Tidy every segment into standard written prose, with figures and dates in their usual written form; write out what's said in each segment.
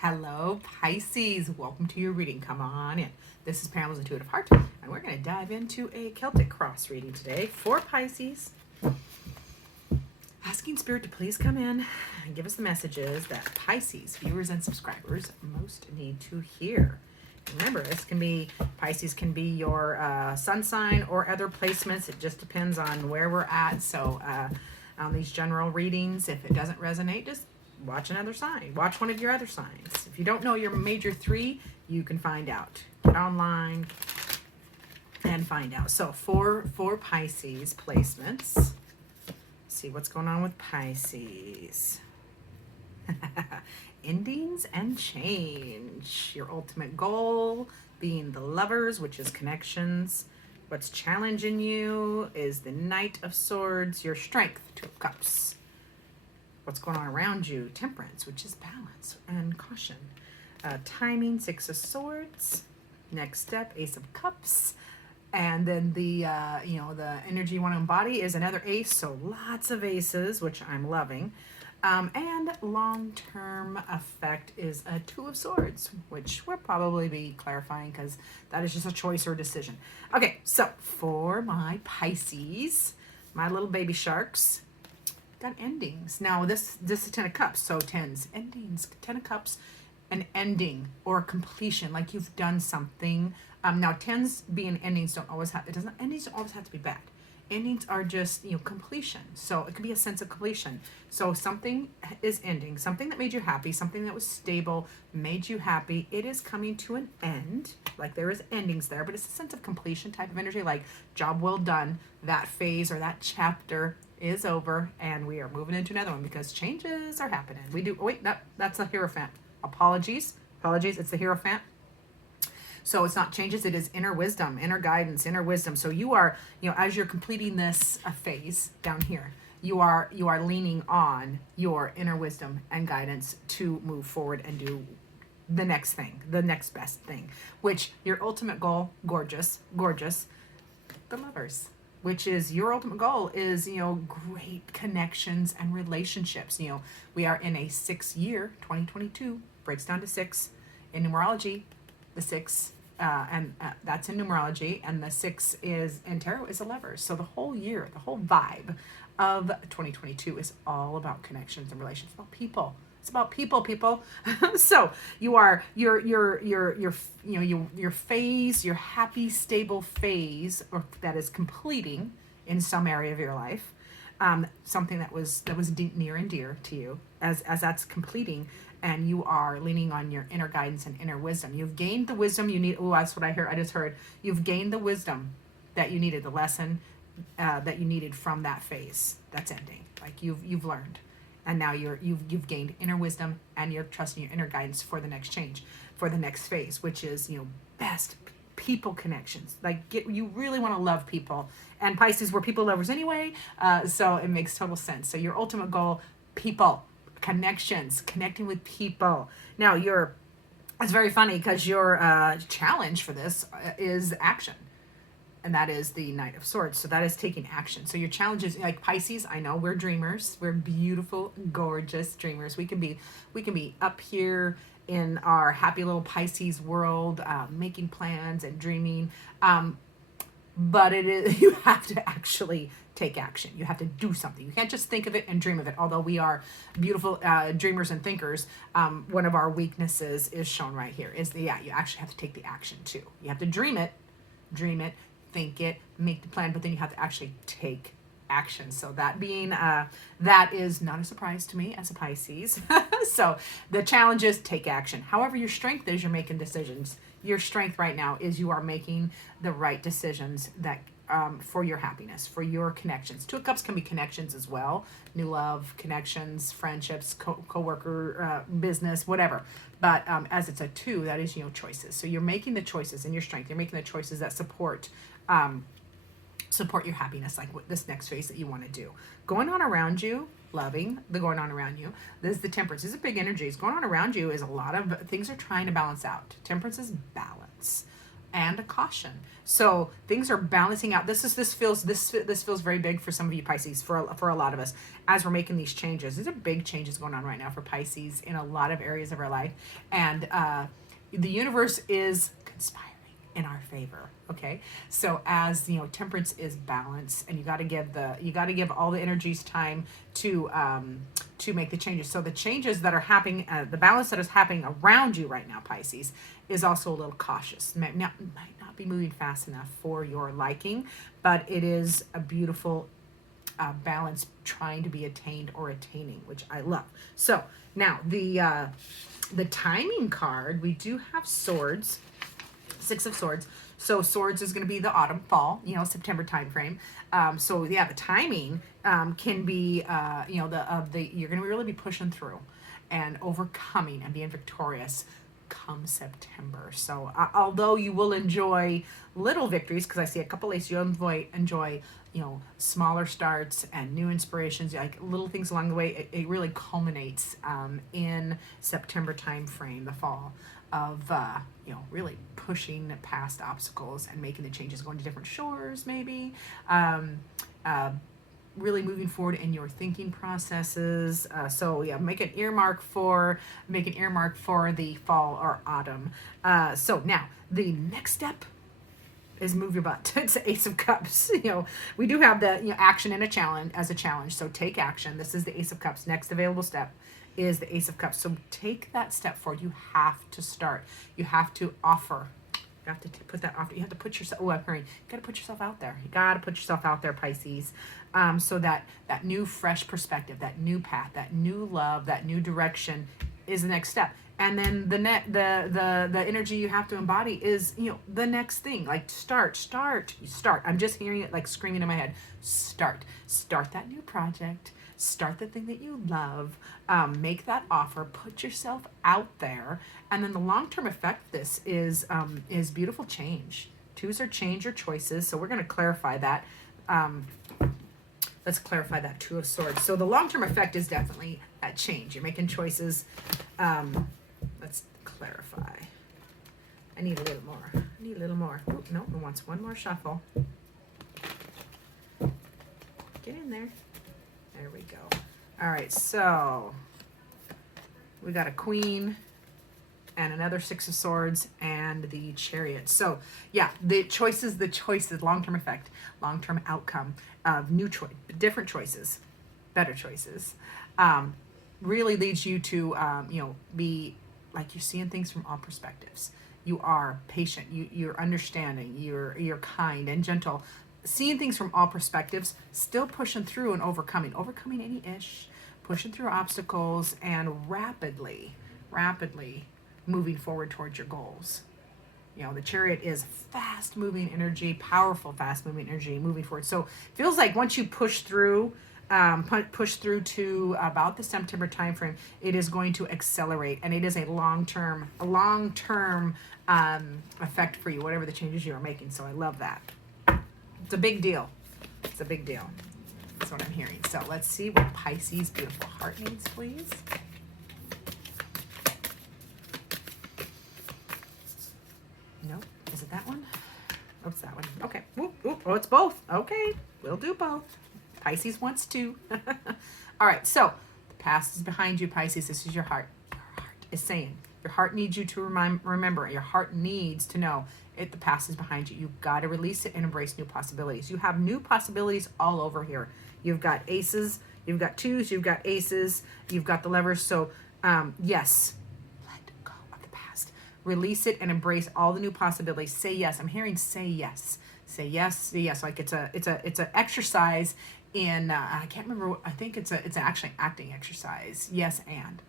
Hello, Pisces. Welcome to your reading. Come on in. This is Pamela's Intuitive Heart, and we're going to dive into a Celtic cross reading today for Pisces. Asking Spirit to please come in and give us the messages that Pisces viewers and subscribers most need to hear. Remember, Pisces can be your sun sign or other placements. It just depends on where we're at. So on these general readings, if it doesn't resonate, just watch another sign. Watch one of your other signs. If you don't know your major three, you can find out. Get online and find out. So for Pisces placements, see what's going on with Pisces. Endings and change. Your ultimate goal being the Lovers, which is connections. What's challenging you is the Knight of Swords. Your strength, Two of Cups. What's going on around you? Temperance, which is balance and caution. Timing, Six of Swords. Next step, Ace of Cups. And then the energy you want to embody is another ace. So lots of aces, which I'm loving. And long-term effect is a Two of Swords, which we'll probably be clarifying because that is just a choice or a decision. Okay, so for my Pisces, my little baby sharks, got endings. Now this is Ten of Cups, so tens, endings, Ten of Cups, an ending or a completion, like you've done something. Now tens being endings endings don't always have to be bad. Endings are just, completion. So it could be a sense of completion. So something is ending, something that made you happy, something that was stable, made you happy. It is coming to an end. Like there is endings there, but it's a sense of completion type of energy, like job well done. That phase or that chapter is over and we are moving into another one because changes are happening. That's a Hierophant. Apologies. It's the Hierophant. So it's not changes, it is inner wisdom, inner guidance, inner wisdom. So you are, as you're completing this phase down here, you are leaning on your inner wisdom and guidance to move forward and do the next thing, the next best thing, which your ultimate goal, gorgeous, the Lovers, which is your ultimate goal is, great connections and relationships. We are in a 6 year, 2022, breaks down to 6 in numerology, the 6, and that's in numerology, and the 6 is in tarot is the Lovers. So the whole year, the whole vibe of 2022 is all about connections and relations, about people. It's about people. So you are your phase, your happy, stable phase, or that is completing in some area of your life. Something that was near and dear to you, as that's completing, and you are leaning on your inner guidance and inner wisdom. You've gained the wisdom you need. Oh, that's what I just heard. You've gained the wisdom that you needed, the lesson that you needed from that phase that's ending. Like you've learned, and now you've gained inner wisdom, and you're trusting your inner guidance for the next change, for the next phase, which is best people connections. Like you really want to love people, and Pisces were people lovers anyway, so it makes total sense. So your ultimate goal, people, connections, connecting with people. Now it's very funny because your challenge for this is action, and that is the Knight of Swords. So that is taking action. So your challenge is, like Pisces, I know we're dreamers, we're beautiful, gorgeous dreamers. We can be up here in our happy little Pisces world, making plans and dreaming, but you have to actually take action. You have to do something. You can't just think of it and dream of it. Although we are beautiful dreamers and thinkers, one of our weaknesses is shown right here. You actually have to take the action too. You have to dream it, think it, make the plan, but then you have to actually take action. So that being that is not a surprise to me as a Pisces. So the challenge is take action. However, your strength is you're making decisions. Your strength right now is you are making the right decisions that for your happiness, for your connections. Two of Cups can be connections as well. New love, connections, friendships, co-worker, business, whatever. But as it's a 2, that is, choices. So you're making the choices in your strength. You're making the choices that support your happiness, like this next phase that you want to do. Going on around you, loving the going on around you. This is the Temperance. This is a big energy. Going on around you is a lot of things are trying to balance out. Temperance is balance. and a caution. So things are balancing out. This feels very big for some of you Pisces, for a lot of us, as we're making these changes. These are big changes going on right now for Pisces in a lot of areas of our life, and the universe is conspiring in our favor. Okay, so as you know, temperance is balance, and you got to give all the energies time to make the changes. So the changes that are happening, the balance that is happening around you right now, Pisces, is also a little cautious. Might not be moving fast enough for your liking, but it is a beautiful balance trying to be attained or attaining, which I love. So now the timing card, we do have swords, 6 of Swords. So swords is going to be the autumn, fall, September timeframe. So yeah, the timing can be, you're going to really be pushing through and overcoming and being victorious come September. So although you will enjoy little victories, because I see a couple laces, you'll enjoy smaller starts and new inspirations, like little things along the way. It really culminates in September timeframe, the fall, of really pushing past obstacles and making the changes, going to different shores, maybe really moving forward in your thinking processes. So yeah, make an earmark for the fall or autumn. So now the next step is move your butt. It's the Ace of Cups. We do have the action and a challenge. So take action. This is the Ace of Cups. Next available step is the Ace of Cups. So take that step forward. You have to start. You have to offer. You have to put that offer. You have to put yourself. Oh, I'm hearing. You got to put yourself out there. You got to put yourself out there, Pisces. So that new fresh perspective, that new path, that new love, that new direction is the next step. And then the energy you have to embody is the next thing. Like start. I'm just hearing it like screaming in my head. Start that new project. Start the thing that you love. Make that offer. Put yourself out there. And then the long-term effect of this is beautiful change. 2s are change or choices. So we're going to clarify that. Let's clarify that 2 of Swords. So the long-term effect is definitely that change. You're making choices. Let's clarify. I need a little more. Oh, no, it wants one more shuffle. Get in there. There we go. All right, so we got a Queen and another 6 of Swords and the Chariot. So yeah, the choices, long-term effect, long-term outcome of different choices, better choices, really leads you to, be like you're seeing things from all perspectives. You are patient. You're understanding. You're kind and gentle. Seeing things from all perspectives, still pushing through and overcoming any pushing through obstacles, and rapidly moving forward towards your goals. The Chariot is fast-moving energy, powerful, fast-moving energy, moving forward. So it feels like once you push through to about the September timeframe, it is going to accelerate, and it is a long-term effect for you, whatever the changes you are making. So I love that. It's a big deal. That's what I'm hearing. So let's see what Pisces' beautiful heart needs, please. Nope. Is it that one? Oh, it's that one. Okay. Oh, it's both. Okay. We'll do both. Pisces wants 2. All right. So the past is behind you, Pisces. This is your heart. Your heart is saying. Your heart needs you to remember. Your heart needs to know the past is behind you. You've got to release it and embrace new possibilities. You have new possibilities all over here. You've got aces. You've got 2s. You've got aces. You've got the Lovers. So yes. Let go of the past. Release it and embrace all the new possibilities. Say yes. I'm hearing say yes. Say yes. Say yes. Like it's an exercise in I can't remember. I think it's actually acting exercise. Yes and.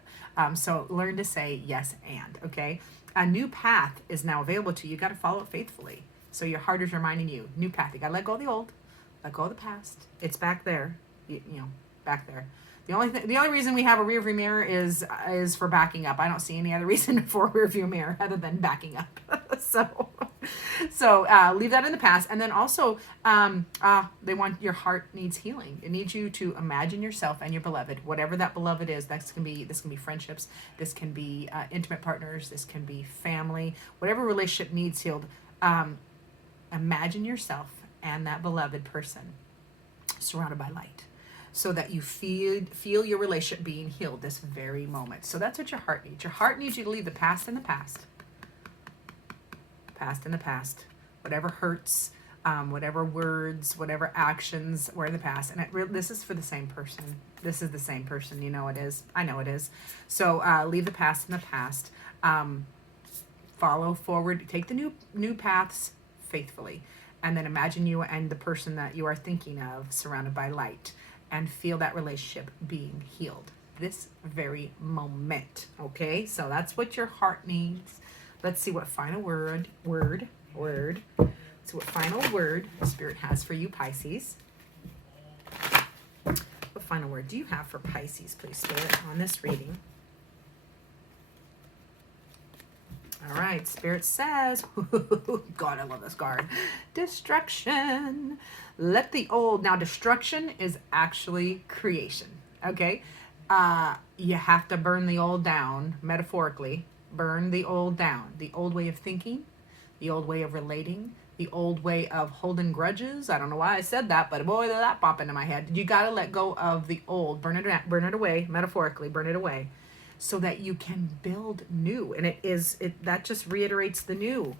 So learn to say yes and. Okay. A new path is now available to you. You got to follow it faithfully. So your heart is reminding you, new path. You got to let go of the old, let go of the past. It's back there. Back there. The only reason we have a rearview mirror is for backing up. I don't see any other reason for a rearview mirror other than backing up. So leave that in the past. And then also, your heart needs healing. It needs you to imagine yourself and your beloved, whatever that beloved is. This can be friendships. This can be intimate partners. This can be family. Whatever relationship needs healed. Imagine yourself and that beloved person surrounded by light, so that you feel your relationship being healed this very moment. So that's what your heart needs. Your heart needs you to leave the past in the past. Past in the past. Whatever hurts, whatever words, whatever actions were in the past. And this is for the same person. This is the same person. You know it is. I know it is. So leave the past in the past. Follow forward. Take the new paths faithfully. And then imagine you and the person that you are thinking of surrounded by light, and feel that relationship being healed this very moment. Okay, so that's what your heart needs. Let's see what final word. So what final word Spirit has for you, Pisces. What final word do you have for Pisces, please, Spirit, on this reading? All right, Spirit says, God, I love this card. Destruction. Let the old. Now, destruction is actually creation, okay? You have to burn the old down, metaphorically. Burn the old down. The old way of thinking, the old way of relating, the old way of holding grudges. I don't know why I said that, but boy, did that pop into my head. You got to let go of the old. Burn it away, metaphorically, burn it away, so that you can build new. And that just reiterates the new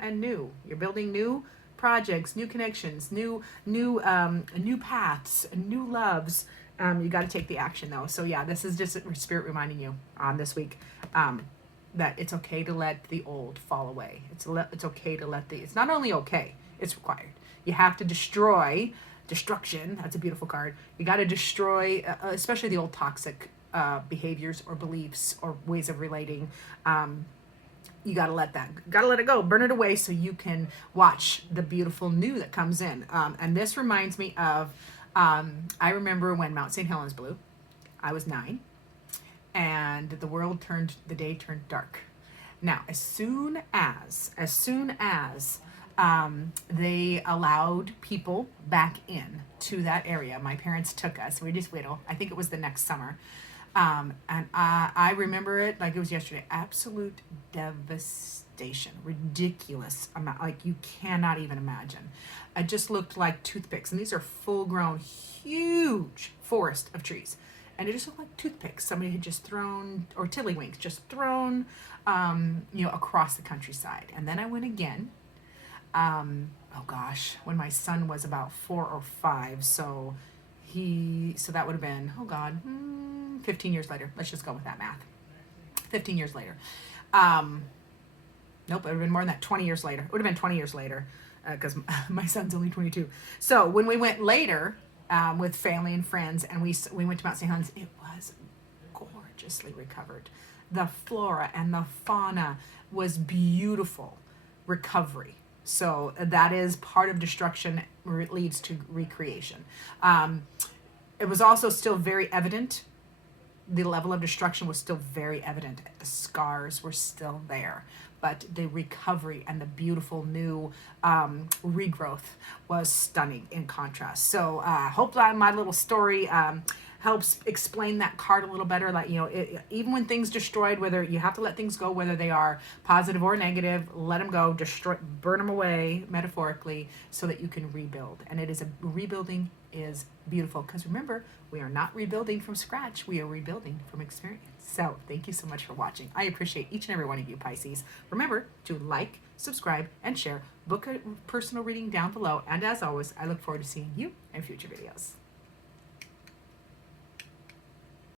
and new. You're building new projects, new connections, new paths, new loves. You got to take the action though. So yeah, this is just Spirit reminding you on this week that it's okay to let the old fall away. It's okay to let it's not only okay, it's required. You have to destroy. Destruction, that's a beautiful card. You got to destroy, especially the old toxic behaviors or beliefs or ways of relating. You got to let it go, burn it away, so you can watch the beautiful new that comes in. And this reminds me of, I remember when Mount St. Helens blew. I was 9, and the day turned dark. Now, as soon as they allowed people back in to that area, my parents took us. We just waited. I think it was the next summer. And I remember it like it was yesterday. Absolute devastation. Ridiculous amount. Like you cannot even imagine. It just looked like toothpicks. And these are full-grown, huge forest of trees. And it just looked like toothpicks. Somebody had just thrown, or tiddlywinks, just thrown, across the countryside. And then I went again. When my son was about 4 or 5. So that would have been, 15 years later. Let's just go with that math. 15 years later. Nope, it would have been more than that. 20 years later. It would have been 20 years later because my son's only 22. So when we went later with family and friends, and we went to Mount St. Helens, it was gorgeously recovered. The flora and the fauna was beautiful. Recovery. So that is part of destruction leads to recreation. It was also still very evident. The level of destruction was still very evident. The scars were still there, but the recovery and the beautiful new regrowth was stunning in contrast. So hope that my little story helps explain that card a little better. Like, even when things destroyed, whether you have to let things go, whether they are positive or negative, let them go, destroy, burn them away, metaphorically, so that you can rebuild. And rebuilding is beautiful, because remember, we are not rebuilding from scratch. We are rebuilding from experience. So thank you so much for watching. I appreciate each and every one of you, Pisces. Remember to like, subscribe, and share. Book a personal reading down below. And as always, I look forward to seeing you in future videos.